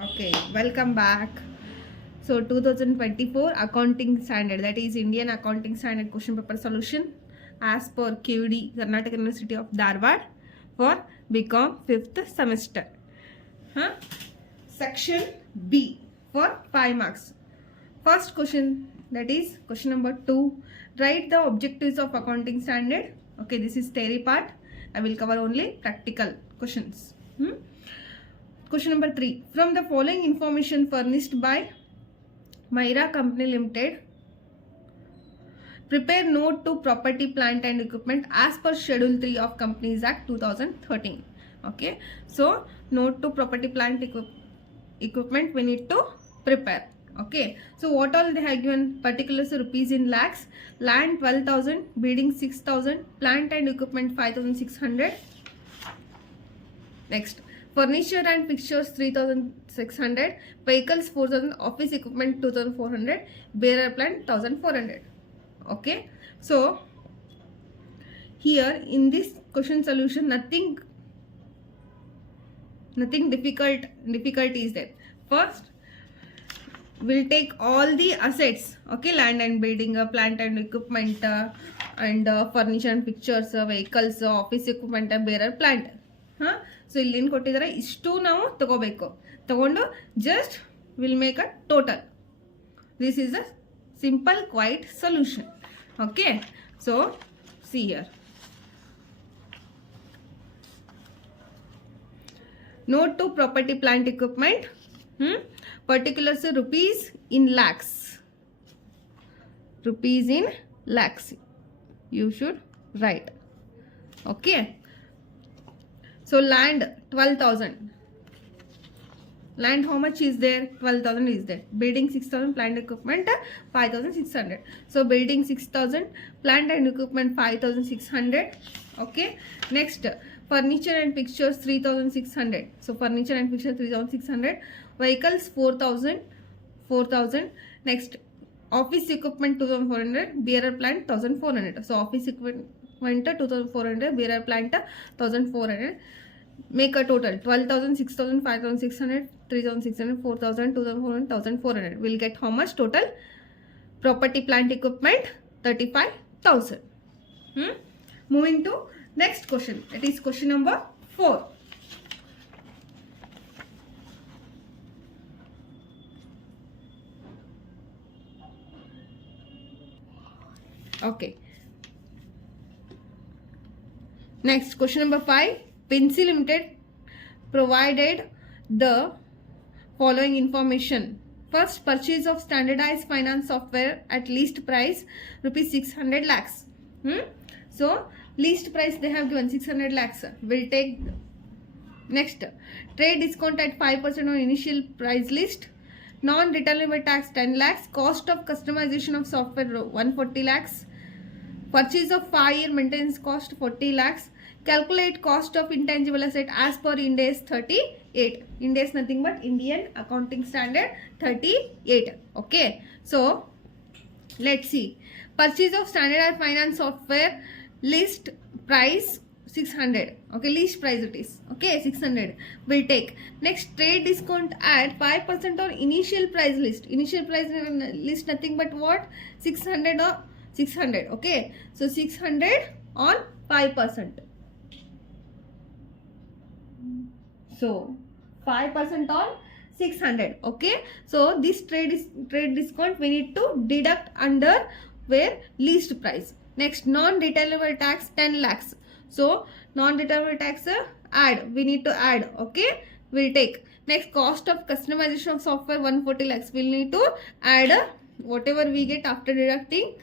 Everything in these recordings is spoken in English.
Okay, welcome back. So 2024 accounting standard, that is Indian accounting standard question paper solution as per QD Karnataka University of Dharwad for Bcom 5th semester. Huh? Section B for 5 marks. First question, that is question number 2. Write the objectives of accounting standard. Okay, this is theory part. I will cover only practical questions. Question number 3. From the following information furnished by Myra Company Limited, prepare note to property, plant and equipment as per Schedule 3 of Companies Act 2013. Okay. So, note to property, plant, equipment we need to prepare. Okay. So, what all they have given? Particulars rupees in lakhs, land 12,000, building 6,000, plant and equipment 5,600. Next. Furniture and fixtures 3,600, vehicles 4,000, office equipment 2,400, bearer plant 1,400. Okay, so here in this question solution nothing difficult is there. First we'll take all the assets, okay, land and building, plant and equipment, and furniture and fixtures, vehicles, office equipment, bearer plant. So ಇಲ್ಲೇನು ಕೊಟ್ಟಿದ್ದಾರೆ, ಇಷ್ಟು ನಾವು ತಗೋಬೇಕು. ತಗೊಂಡು just will make a total. This is a simple quite solution. Okay, so see here. Note to property, plant, equipment. Particulars rupees in lakhs. Rupees in lakhs. You should write. Okay. So land 12,000. Land how much is there? 12,000 is there. Building 6,000, plant equipment 5,600. So building 6,000, plant and equipment 5,600. Okay. Next, furniture and fixtures 3,600. So furniture and fixtures 3,600. Vehicles 4,000. Next, office equipment 2,400. Bearer plant 1,400. So office equipment 2,400, bearer plant 1,400. Make a total 12,000, 6,000, 5,600, 3,600, 4,000, 2,400, 1,400. We'll get how much total? Property, plant, equipment 35,000. Moving to next question. That is question number 4. Okay. Next, question number 5. Pencil Limited provided the following information. First, purchase of standardized finance software at least price rupees 600 lakhs. So, least price they have given 600 lakhs. We'll take. Next, trade discount at 5% on initial price list. Non-returnable tax 10 lakhs. Cost of customization of software 140 lakhs. Purchase of 5-year maintenance cost 40 lakhs. Calculate cost of intangible asset as per Ind AS 38. Ind AS nothing but Indian Accounting Standard 38. Okay. So, let's see. Purchase of standardized finance software, list price 600. Okay, least price it is. Okay, 600 will take. Next, trade discount at 5% on initial price list. Initial price list nothing but what? 600 or 600. Okay, so 600 on 5%. So 5% on 600. Okay, so this trade discount we need to deduct under where least price. Next, non-returnable tax 10 lakhs. So non-returnable tax add, we need to add. Okay, we'll take. Next, cost of customization of software 140 lakhs. We'll need to add whatever we get after deducting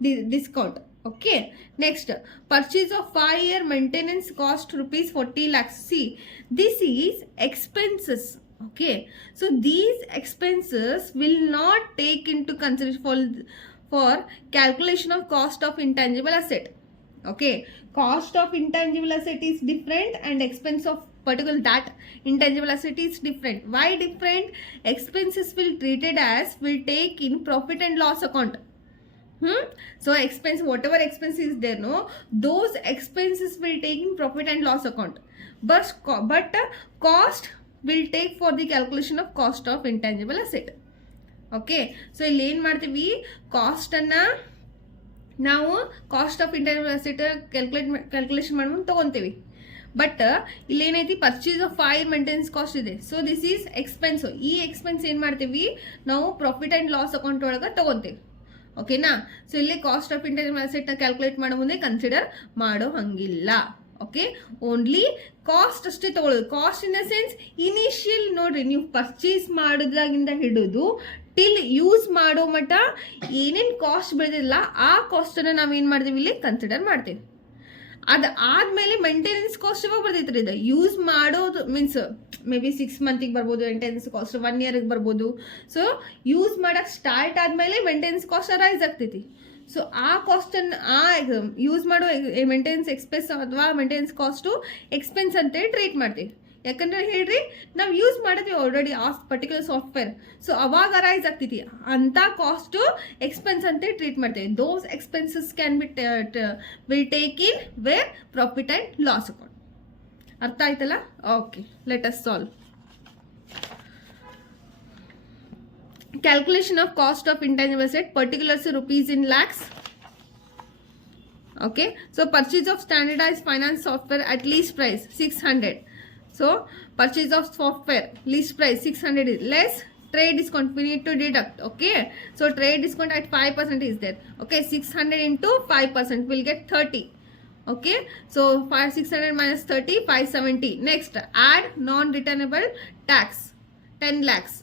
the discount. Okay. Next, purchase of 5-year maintenance cost rupees 40 lakhs. See, this is expenses. Okay, so these expenses will not take into consideration for calculation of cost of intangible asset. Okay, cost of intangible asset is different and expense of particular that intangible asset is different. Why different? Expenses will treated as will take in profit and loss account. So expense, whatever expense is there, no, those expenses will take in profit and loss account. But cost will take for the calculation of cost of intangible asset. Okay, so ಇಲ್ಲಿ ಏನು ಮಾಡ್ತೀವಿ, ಕಾಸ್ಟನ್ನು ನಾವು cost of intangible asset calculation ಮಾಡ್ಕೊಂಡು ತೊಗೊತೀವಿ. But ಇಲ್ಲಿ ಏನೈತಿ, purchase of fire maintenance cost ಇದೆ. So this is expense. ಈ ಎಕ್ಸ್ಪೆನ್ಸ್ ಏನು ಮಾಡ್ತೀವಿ ನಾವು ಪ್ರಾಫಿಟ್ ಆ್ಯಂಡ್ ಲಾಸ್ ಅಕೌಂಟ್ ಒಳಗೆ ತೊಗೊತೀವಿ. ಓಕೆನಾ. ಸೊ ಇಲ್ಲಿ ಕಾಸ್ಟ್ ಆಫ್ ಇಂಟೆನ್ಜಿಬಲ್ ಅಸೆಟ್ನ ಕ್ಯಾಲ್ಕುಲೇಟ್ ಮಾಡೋ ಮುಂದೆ ಕನ್ಸಿಡರ್ ಮಾಡೋ ಹಂಗಿಲ್ಲ. ಓಕೆ, ಓನ್ಲಿ ಕಾಸ್ಟ್ ಅಷ್ಟೇ ತಗೊಳ್ಳೋದು. Cost in the sense initial ನೋಡ್ರಿ, ನೀವು ಪರ್ಚೇಸ್ ಮಾಡೋದಾಗಿಂದ ಹಿಡಿದು ಟಿಲ್ ಯೂಸ್ ಮಾಡೋ ಮಟ್ಟ ಏನೇನು ಕಾಸ್ಟ್ ಬೆಳೆದಿಲ್ಲ ಆ ಕಾಸ್ಟನ್ನು ನಾವೇನು ಮಾಡ್ತೀವಿ ಇಲ್ಲಿ ಕನ್ಸಿಡರ್ ಮಾಡ್ತೀವಿ. ಅದು ಆದಮೇಲೆ ಮೇಂಟೆನೆನ್ಸ್ ಕಾಸ್ಟ್ ಯಾವಾಗ ಬರ್ತೈತ್ರಿ, ಇದು ಯೂಸ್ ಮಾಡೋದು ಮೀನ್ಸ್ ಮೇ ಬಿ 6 ಮಂತಿಗೆ ಬರ್ಬೋದು, ಮೇಂಟೆನೆನ್ಸ್ ಕಾಸ್ಟ್ 1 ಇಯರ್ಗೆ ಬರ್ಬೋದು. ಸೊ ಯೂಸ್ ಮಾಡೋಕ್ಕೆ ಸ್ಟಾರ್ಟ್ ಆದಮೇಲೆ ಮೇಂಟೆನೆನ್ಸ್ ಕಾಸ್ಟ್ ರೈಸ್ ಆಗ್ತೈತಿ. ಸೊ ಆ ಕಾಸ್ಟನ್ನು ಯೂಸ್ ಮಾಡೋ ಮೇಂಟೆನೆನ್ಸ್ ಎಕ್ಸ್ಪೆನ್ಸ್ ಅಥವಾ ಮೇಂಟೆನೆನ್ಸ್ ಕಾಸ್ಟು ಎಕ್ಸ್ಪೆನ್ಸ್ ಅಂತೇಳಿ ಟ್ರೀಟ್ ಮಾಡ್ತೀವಿ. ಯಾಕಂದ್ರೆ ಹೇಳ್ರಿ, ನಾವು ಯೂಸ್ ಮಾಡಿದ್ವಿ ಆಲ್ರೆಡಿ ಆ ಪರ್ಟಿಕ್ಯುಲರ್ ಸಾಫ್ಟ್ವೇರ್. ಸೊ ಅವಾಗ ರೈಸ್ ಆಗ್ತೈತಿ, ಅಂಥ ಕಾಸ್ಟು ಎಕ್ಸ್ಪೆನ್ಸ್ ಅಂತೇಳಿ ಟ್ರೀಟ್ ಮಾಡ್ತೀವಿ. Those expenses can be will take in where profit and loss account. ಅರ್ಥ ಆಯ್ತಲ್ಲ? Okay, let us solve. Calculation of cost of intangible asset, particulars rupees in lakhs. Okay, so purchase of standardized finance software at least price 600. So purchase of software least price 600 is less trade discount we need to deduct. Okay, so trade discount at 5% is there. Okay, 600 into 5% will get 30. Okay, so 600 minus 30, 570. Next, add non-returnable tax 10 lakhs.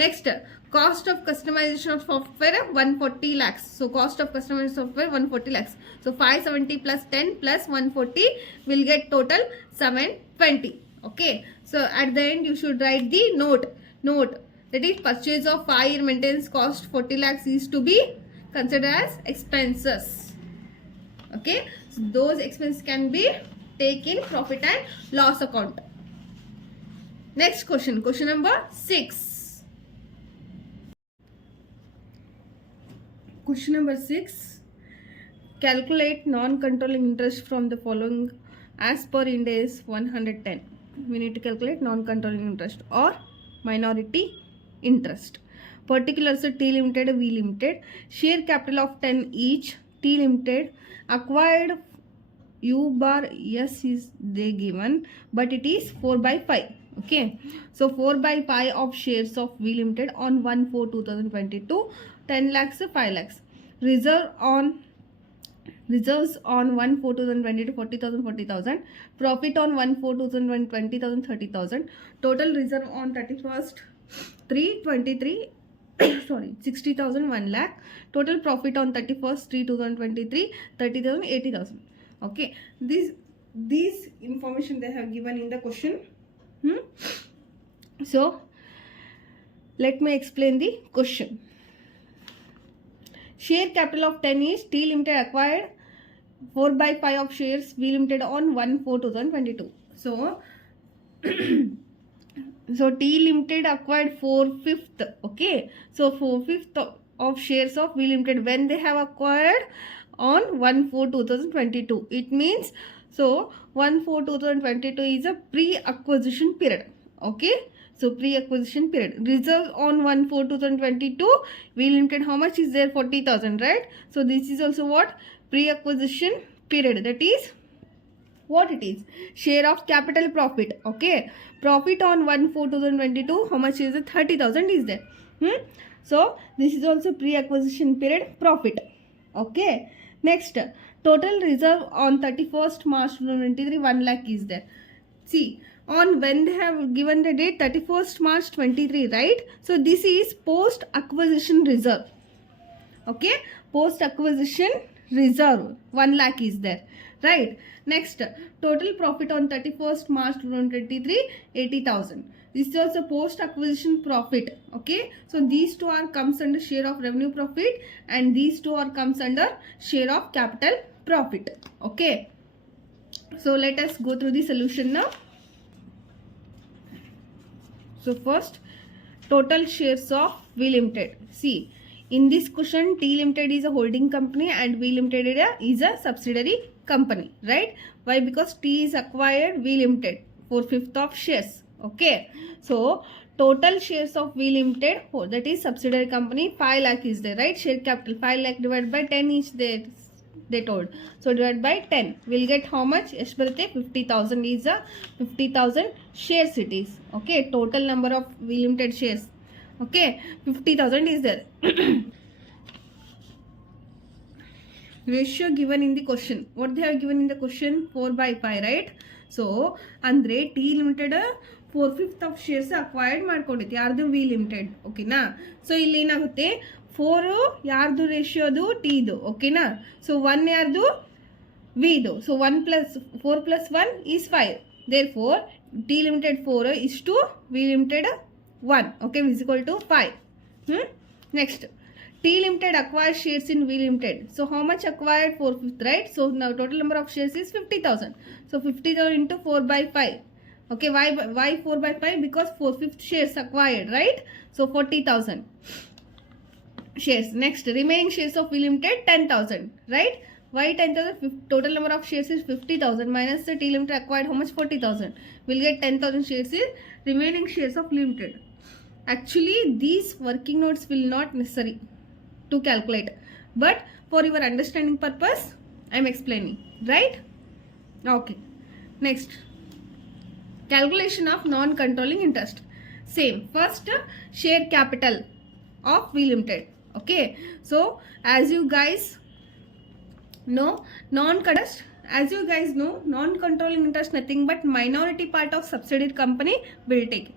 Next, cost of customization of software 140 lakhs. So cost of customization software 140 lakhs. So 570 plus 10 plus 140 will get total 720. Okay, so at the end you should write the note that is purchase of fire maintenance cost 40 lakhs is to be considered as expenses. Okay, so those expenses can be taken profit and loss account. Next question number 6. Question number 6. Calculate non-controlling interest from the following as per Ind AS 110. We need to calculate non-controlling interest or minority interest. Particulars of T Limited, V Limited. Share capital of 10 each. T Limited acquired U bar S is they given, but it is 4/5. Okay, so 4/5 of shares of V Limited on 1/4/2022, 10 lakhs 5 lakhs. Reserves on 1/4/2022 40,000 40,000. Profit on 1/4/2020 20,000 30,000. Total reserve on 31st 3/23 sorry 60,000 1 lakh. Total profit on 31st 3/2023 30,000 80,000. Okay, these information they have given in the question. So let me explain the question. Share capital of 10 is T Limited acquired 4/5 of shares V Limited on 1/4/2022. So T Limited acquired 4/5. Okay, so 4/5 of shares of V Limited when they have acquired on 1/4/2022. It means so 1/4/2022 is a pre-acquisition period. Okay, so pre-acquisition period. Reserve on 1/4/2022 V Limited, how much is there? 40,000, right? So this is also what? Pre-acquisition period. That is what it is? Share of capital profit. Okay, profit on 1/4/2022, how much is it? 30,000 is there. So this is also pre-acquisition period profit. Okay, next, total reserve on 31st March 2023 1 lakh is there. See, on when they have given the date 31st March 23, right? So this is post acquisition reserve. Okay, post acquisition reserve 1 lakh is there, right? Next, total profit on 31st March 2023 80,000. This is also post acquisition profit. Okay, so these two are comes under share of revenue profit and these two are comes under share of capital profit. Okay, so let us go through the solution now. So first, total shares of V Limited. See, in this question T Limited is a holding company and V Limited is a subsidiary company, right? Why? Because T is acquired V Limited 4/5 of shares. Okay, so total shares of V Limited, that is subsidiary company, 5 lakh is there, right? Share capital 5 lakh divided by 10 is there, they told. So divided by 10, we'll get how much? Yes, 50,000 is a 50,000 shares it is. Okay, total number of V Limited shares. Okay, 50,000 is there. Ratio given in the question, what they have given in the question? 4/5, right? So andre T Limited 4/5 of shares acquired ಮಾಡ್ಕೊಂಡಿತ್ತು, ಯಾರ್ದು? V limited. ಓಕೆನಾ? So ಇಲ್ಲಿ ಏನಾಗುತ್ತೆ, 4 ಯಾರ್ದು ratio ಅದು? ಟಿದು. ಓಕೆನಾ? So 1 ಯಾರ್ದು? ವಿದು. So 1 plus 4 plus 1 is 5. Therefore T limited 4 is to V limited 1. Okay, is equal to 5. Next, T Limited acquired shares in V Limited. So how much acquired? 4/5, right? So now total number of shares is 50,000. So 50,000 into 4/5. Okay, why 4/5? Because 4/5 shares acquired, right? So 40,000 shares. Next, remaining shares of V Limited 10,000, right? Why 10,000? Total number of shares is 50,000 minus the T Limited acquired how much? 40,000. We'll get 10,000 shares is remaining shares of Limited. Actually, these working notes will not necessary to calculate, but for your understanding purpose I am explaining, right? Okay, next, calculation of non-controlling interest. Same, first share capital of V Limited. Okay, so as you guys know, non-controlling interest nothing but minority part of subsidiary company will take.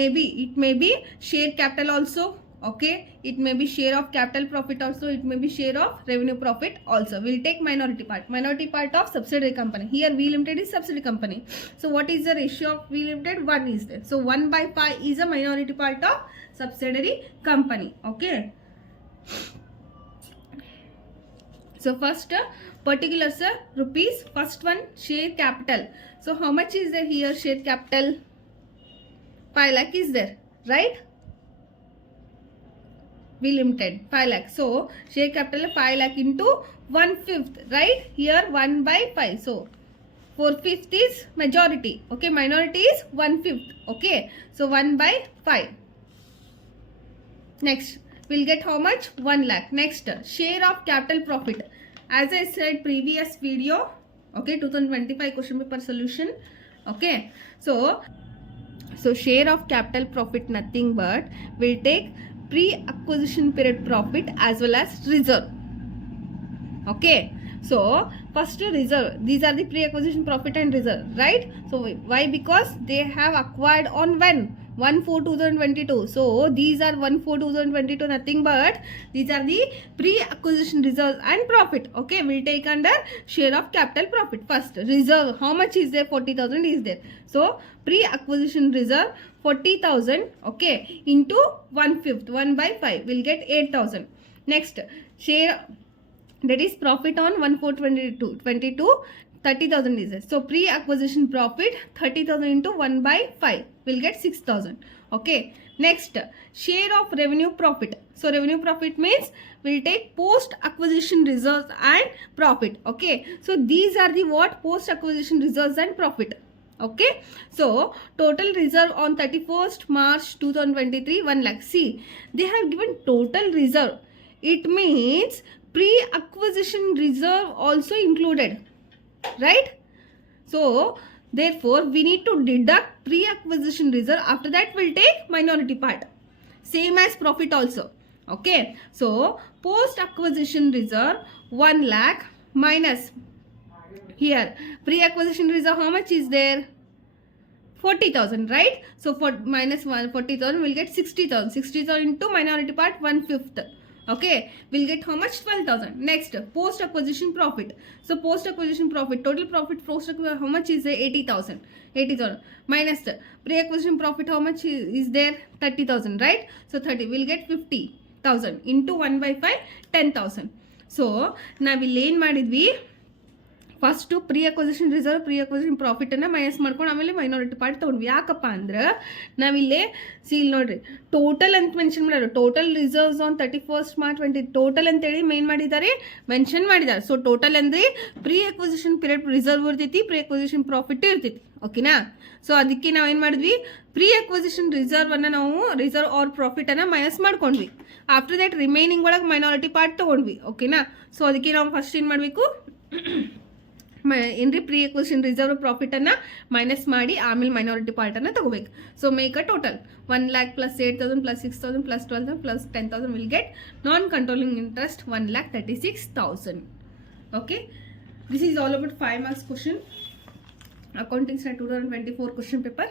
Maybe it may be share capital also. Okay, it may be share of capital profit also, it may be share of revenue profit also. We'll take minority part of subsidiary company. Here V Limited is subsidiary company. So what is the ratio of V Limited? 1 is there. So 1/5 is a minority part of subsidiary company. Okay, so first particulars rupees. First one, share capital. So how much is there here? Share capital 5 lakh is there, right? V Limited 5 lakh. So share capital 5 lakh into 1/5, right? Here 1/5. So 4/5 is majority. Okay, minority is 1/5. Okay, so 1/5. Next, we'll get how much? 1 lakh. Next, share of capital profit. As I said previous video, okay, 2025 question paper solution. Okay, so share of capital profit nothing but we'll take pre-acquisition period profit as well as reserve. Okay, so first reserve, these are the pre-acquisition profit and reserve, right? So why? Because they have acquired on when? 1/4/2022. So these are 1/4/2022 nothing but these are the pre-acquisition reserve and profit. Okay, we'll take under share of capital profit. First reserve, how much is there? 40,000 is there. So pre-acquisition reserve 40,000, okay, into 1/5, 1/5, we'll get 8,000. Next, share, that is profit on 1/4/22, 30,000 is there. So pre-acquisition profit 30,000 into 1/5, we'll get 6,000. Okay, next, share of revenue profit. So revenue profit means we'll take post-acquisition reserves and profit. Okay, so these are the what? Post-acquisition reserves and profit. Okay, so total reserve on 31st March 2023 1 lakh. See, they have given total reserve. It means pre-acquisition reserve also included, right? So therefore we need to deduct pre-acquisition reserve. After that we'll take minority part, same as profit also. Okay, so post-acquisition reserve 1 lakh minus here pre-acquisition reserve how much is there? 40,000, right? So for minus 40,000 we'll get 60,000. 60,000 into minority part 1/5. Okay, we'll get how much? 12,000. Next, post-acquisition profit. So post-acquisition profit, total profit post-acquisition how much is there? 80,000. 80,000 minus the pre-acquisition profit how much is there? 30,000, right? So 30, we'll get 50,000 into 1/5, 10,000. So ನಾವಿಲ್ಲಿ ಏನು ಮಾಡಿದ್ವಿ? First pre-acquisition reserve, pre-acquisition ಪ್ರಾಫಿಟನ್ನು minus ಮಾಡ್ಕೊಂಡು ಆಮೇಲೆ minority part ತೊಗೊಂಡ್ವಿ. ಯಾಕಪ್ಪ ಅಂದ್ರೆ ನಾವಿಲ್ಲೇ ಸೀಲ್ ನೋಡ್ರಿ ಟೋಟಲ್ ಅಂತ ಮೆನ್ಷನ್ ಮಾಡ್ಯಾರ. Total reserves on 31st March 20 total ಅಂತೇಳಿ ಮೇನ್ ಮಾಡಿದ್ದಾರೆ, ಮೆನ್ಷನ್ ಮಾಡಿದ್ದಾರೆ. ಸೊ ಟೋಟಲ್ ಅಂದರೆ ಪ್ರೀ-ಅಕ್ವಿಸಿಷನ್ ಪೀರಿಯಡ್ ರಿಸರ್ವ್ ಇರ್ತೈತಿ, ಪ್ರೀ-ಅಕ್ವಿಸಿಷನ್ ಪ್ರಾಫಿಟ್ ಇರ್ತೈತಿ. ಓಕೆನಾ. ಸೊ ಅದಕ್ಕೆ ನಾವು ಏನು ಮಾಡಿದ್ವಿ, ಪ್ರೀ ಅಕ್ವಿಸಿಷನ್ ರಿಸರ್ವನ್ನು ನಾವು ರಿಸರ್ವ್ ಆರ್ ಪ್ರಾಫಿಟನ್ನು ಮೈನಸ್ ಮಾಡ್ಕೊಂಡ್ವಿ. ಆಫ್ಟರ್ ದ್ಯಾಟ್ ರಿಮೈನಿಂಗ್ ಒಳಗೆ ಮೈನಾರಿಟಿ ಪಾರ್ಟ್ ತೊಗೊಂಡ್ವಿ. ಓಕೆನಾ. ಸೊ ಅದಕ್ಕೆ ನಾವು ಫಸ್ಟ್ ಏನು ಮಾಡಬೇಕು, ಏನ್ರಿ ಪ್ರೀ ಅಕ್ವಿಸಿಷನ್ ರಿಸರ್ವ್ ಪ್ರಾಫಿಟನ್ನು ಮೈನಸ್ ಮಾಡಿ ಆಮೇಲೆ ಮೈನಾರಿಟಿ ಪಾರ್ಟನ್ನು ತಗೋಬೇಕು. So make a total 1 lakh plus 8,000 plus 6,000 plus 12,000 plus 10,000 will get non-controlling interest 1,36,000. Okay, this is all about 5 marks question, accounting standard 2024 question paper.